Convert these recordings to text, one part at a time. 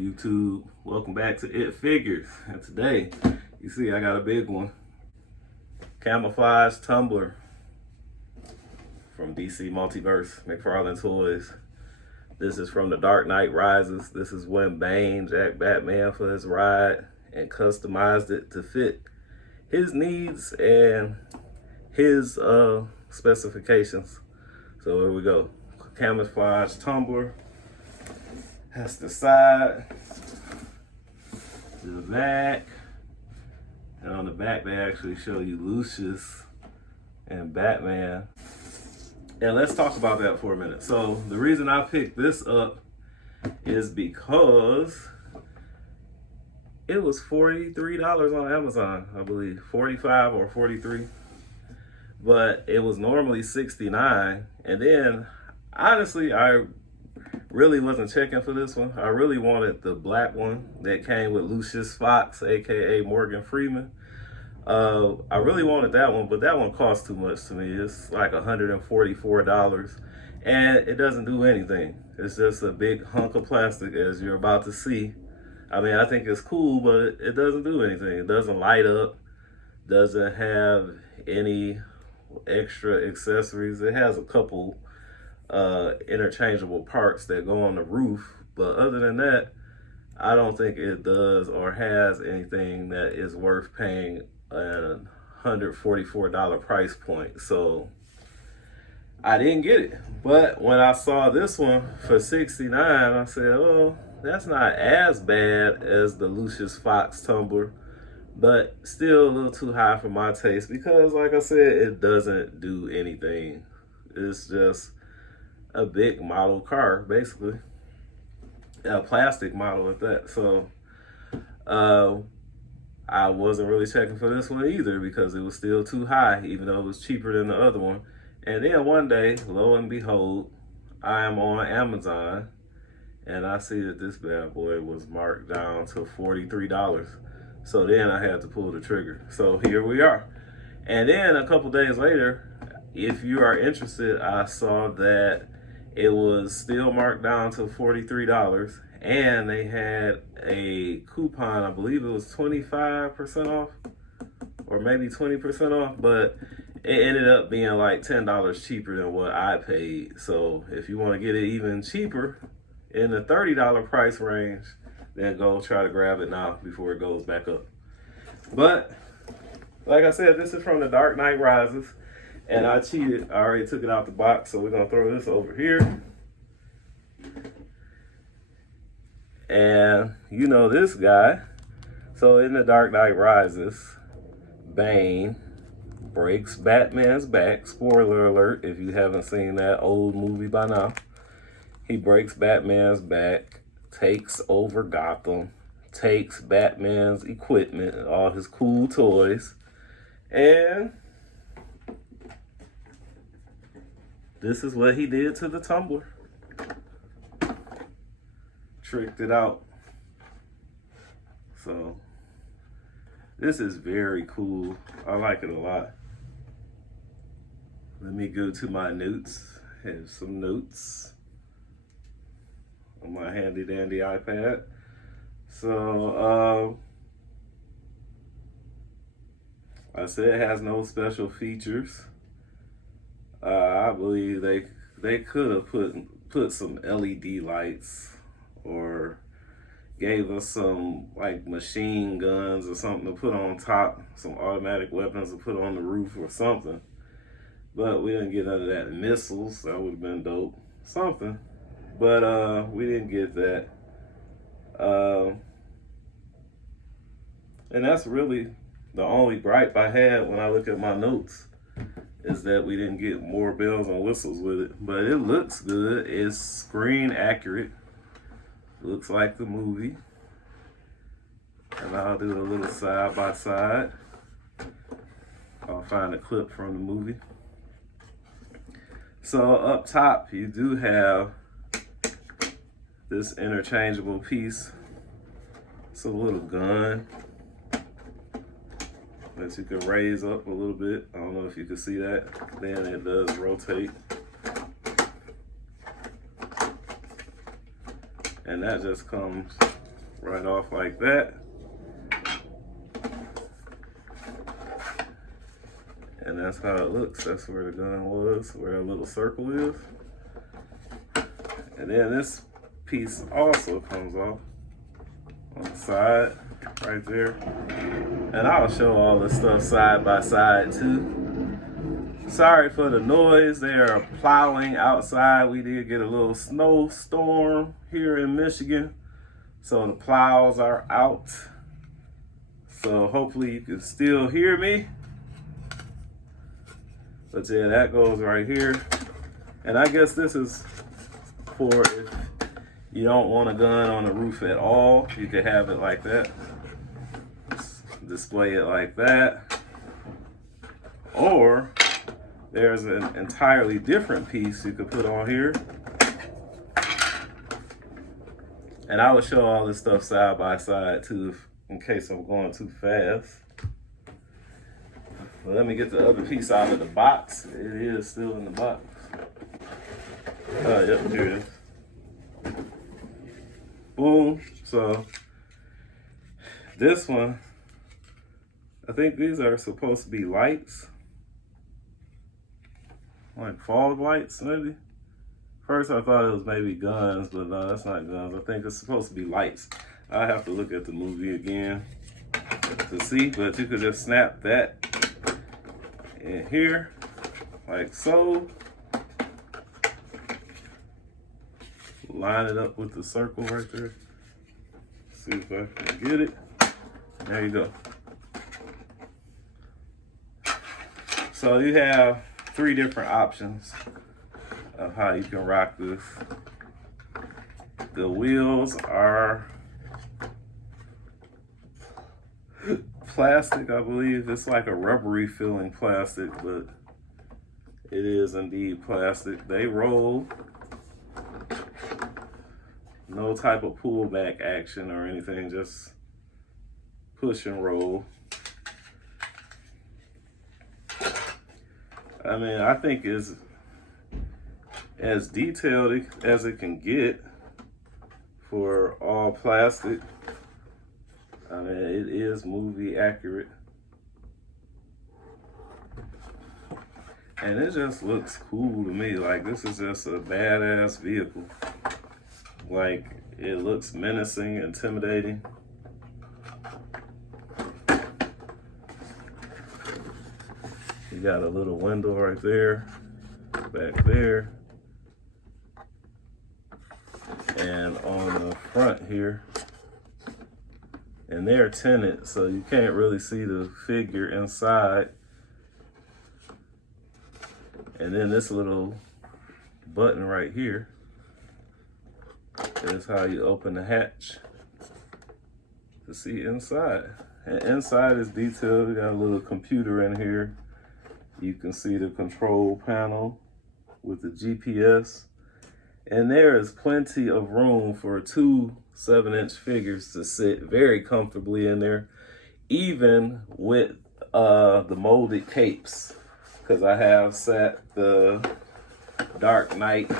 YouTube? Welcome back to It Figures. And today, you see I got a big one. Camouflage Tumbler from DC Multiverse, McFarlane Toys. This is from The Dark Knight Rises. This is when Bane jacked Batman for his ride and customized it to fit his needs and his specifications. So here we go. Camouflage Tumbler. That's the side, the back, and on the back they actually show you Lucius and Batman. And let's talk about that for a minute. So the reason I picked this up is because it was $43 on Amazon, I believe, 45 or 43, but it was normally 69. And then honestly, I really wasn't checking for this one. I really wanted the black one that came with Lucius Fox, aka Morgan Freeman. I really wanted that one, but that one cost too much to me. It's like $144, and it doesn't do anything. It's just a big hunk of plastic, as you're about to see. I mean, I think it's cool, but it doesn't do anything. It doesn't light up, doesn't have any extra accessories. It has a couple interchangeable parts that go on the roof, but other than that, I don't think it does or has anything that is worth paying a $144 price point. So I didn't get it. But when I saw this one for $69, I said, oh, that's not as bad as the Lucius Fox tumbler, but still a little too high for my taste because, like I said, it doesn't do anything. It's just a big model car, basically. A plastic model at that. So I wasn't really checking for this one either because it was still too high, even though it was cheaper than the other one. And then one day, lo and behold, I am on Amazon and I see that this bad boy was marked down to $43. So then I had to pull the trigger. So here we are. And then a couple days later, if you are interested, I saw that it was still marked down to $43, and they had a coupon. I believe it was 25% off, or maybe 20% off, but it ended up being like $10 cheaper than what I paid. So if you want to get it even cheaper in the $30 price range, then go try to grab it now before it goes back up. But like I said, this is from The Dark Knight Rises. And I cheated. I already took it out the box, so we're going to throw this over here. And you know this guy. So in The Dark Knight Rises, Bane breaks Batman's back. Spoiler alert if you haven't seen that old movie by now. He breaks Batman's back, takes over Gotham, takes Batman's equipment, all his cool toys, and this is what he did to the tumbler. Tricked it out. So this is very cool. I like it a lot. Let me go to my notes. Have some notes on my handy dandy iPad. So I said it has no special features. I believe they could have put some LED lights or gave us some like machine guns or something to put on top, some automatic weapons to put on the roof or something. But we didn't get none of that. Missiles, that would have been dope. Something. But we didn't get that. And that's really the only gripe I had when I look at my notes, is that we didn't get more bells and whistles with it. But it looks good. It's screen accurate. Looks like the movie. And I'll do a little side by side. I'll find a clip from the movie. So up top, you do have this interchangeable piece. It's a little gun that you can raise up a little bit. I don't know if you can see that. Then it does rotate. And that just comes right off like that. And that's how it looks. That's where the gun was, where a little circle is. And then this piece also comes off on the side, right there. And I'll show all this stuff side by side too. Sorry for the noise. They are plowing outside. We did get a little snowstorm here in Michigan, so the plows are out. So hopefully you can still hear me. But yeah, that goes right here. And I guess this is for if you don't want a gun on the roof at all, you could have it like that. Display it like that. Or there's an entirely different piece you could put on here. And I will show all this stuff side by side too, in case I'm going too fast. Well, let me get the other piece out of the box. It is still in the box. Yep, here it is. Boom. So this one, I think these are supposed to be lights. Like fog lights, maybe? First I thought it was maybe guns, but no, that's not guns. I think it's supposed to be lights. I have to look at the movie again to see, but you could just snap that in here, like so. Line it up with the circle right there. See if I can get it. There you go. So you have 3 different options of how you can rock this. The wheels are plastic, I believe. It's like a rubbery feeling plastic, but it is indeed plastic. They roll. No type of pullback action or anything, just push and roll. I mean, I think it's as detailed as it can get for all plastic. I mean, it is movie accurate. And it just looks cool to me. Like, this is just a badass vehicle. Like, it looks menacing, intimidating. You got a little window right there, back there. And on the front here, and they're tinted, so you can't really see the figure inside. And then this little button right here is how you open the hatch to see inside. And inside is detailed. We got a little computer in here. You can see the control panel with the GPS. And there is plenty of room for 2 7-inch figures to sit very comfortably in there, even with the molded capes. Because I have sat the Dark Knight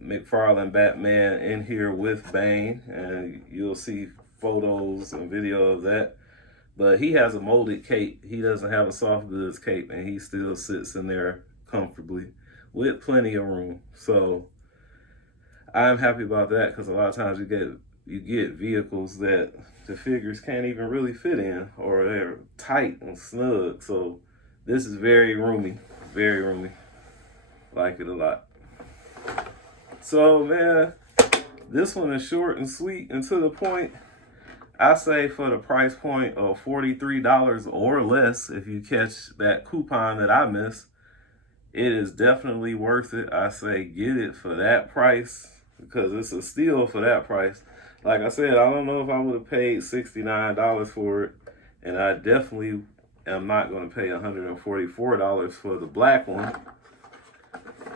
McFarlane Batman in here with Bane, and you'll see photos and video of that. But he has a molded cape. He doesn't have a soft goods cape, and he still sits in there comfortably with plenty of room. So I'm happy about that, because a lot of times you get vehicles that the figures can't even really fit in, or they're tight and snug. So this is very roomy, very roomy. Like it a lot. So man, this one is short and sweet and to the point. I say for the price point of $43 or less, if you catch that coupon that I missed, it is definitely worth it. I say get it for that price, because it's a steal for that price. Like I said, I don't know if I would have paid $69 for it, and I definitely am not going to pay $144 for the black one.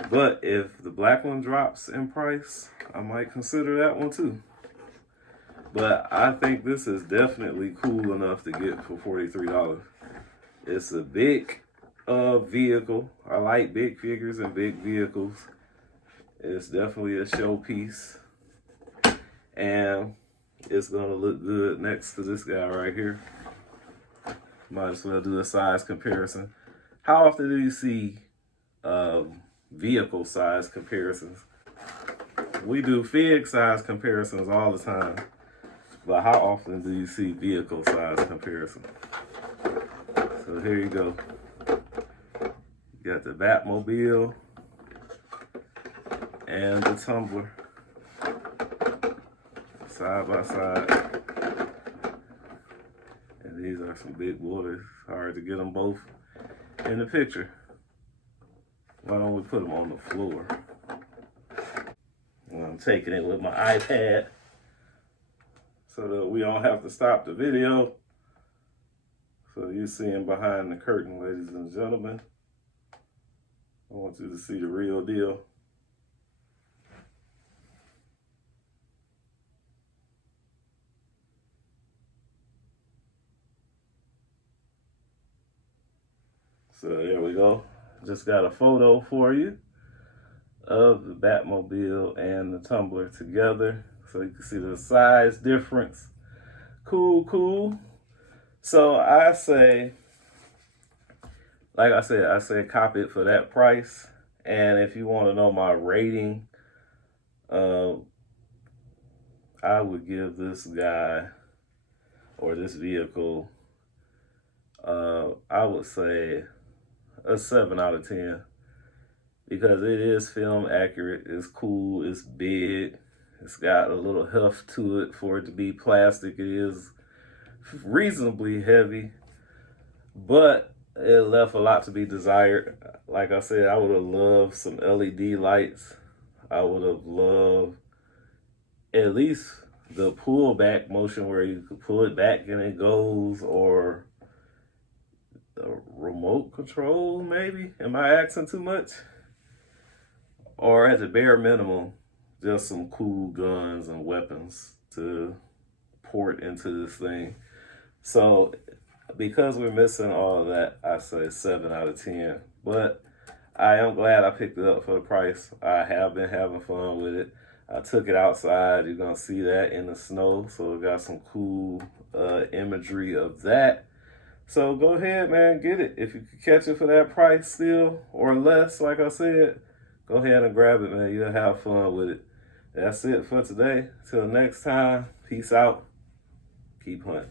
But if the black one drops in price, I might consider that one too. But I think this is definitely cool enough to get for $43. It's a big vehicle. I like big figures and big vehicles. It's definitely a showpiece. And it's gonna look good next to this guy right here. Might as well do a size comparison. How often do you see vehicle size comparisons? We do Fig size comparisons all the time, but how often do you see vehicle size comparison? So here you go. You got the Batmobile and the Tumbler side by side. And these are some big boys. Hard to get them both in the picture. Why don't we put them on the floor? And I'm taking it with my iPad so that we don't have to stop the video. So you're seeing behind the curtain, ladies and gentlemen. I want you to see the real deal. So there we go. Just got a photo for you of the Batmobile and the Tumbler together. So you can see the size difference. Cool, cool. So I say, like I said cop it for that price. And if you want to know my rating, I would give this guy or this vehicle, I would say a 7 out of 10 because it is film accurate. It's cool. It's big. It's got a little heft to it for it to be plastic. It is reasonably heavy, but it left a lot to be desired. Like I said, I would have loved some LED lights. I would have loved at least the pull back motion where you could pull it back and it goes, or the remote control maybe. Am I asking too much? Or at the bare minimum, just some cool guns and weapons to port into this thing. So because we're missing all of that, I say 7 out of 10. But I am glad I picked it up for the price. I have been having fun with it. I took it outside. You're going to see that in the snow. So it got some cool imagery of that. So go ahead, man, get it. If you can catch it for that price still or less, like I said, go ahead and grab it, man. You'll have fun with it. That's it for today. Till next time, peace out. Keep hunting.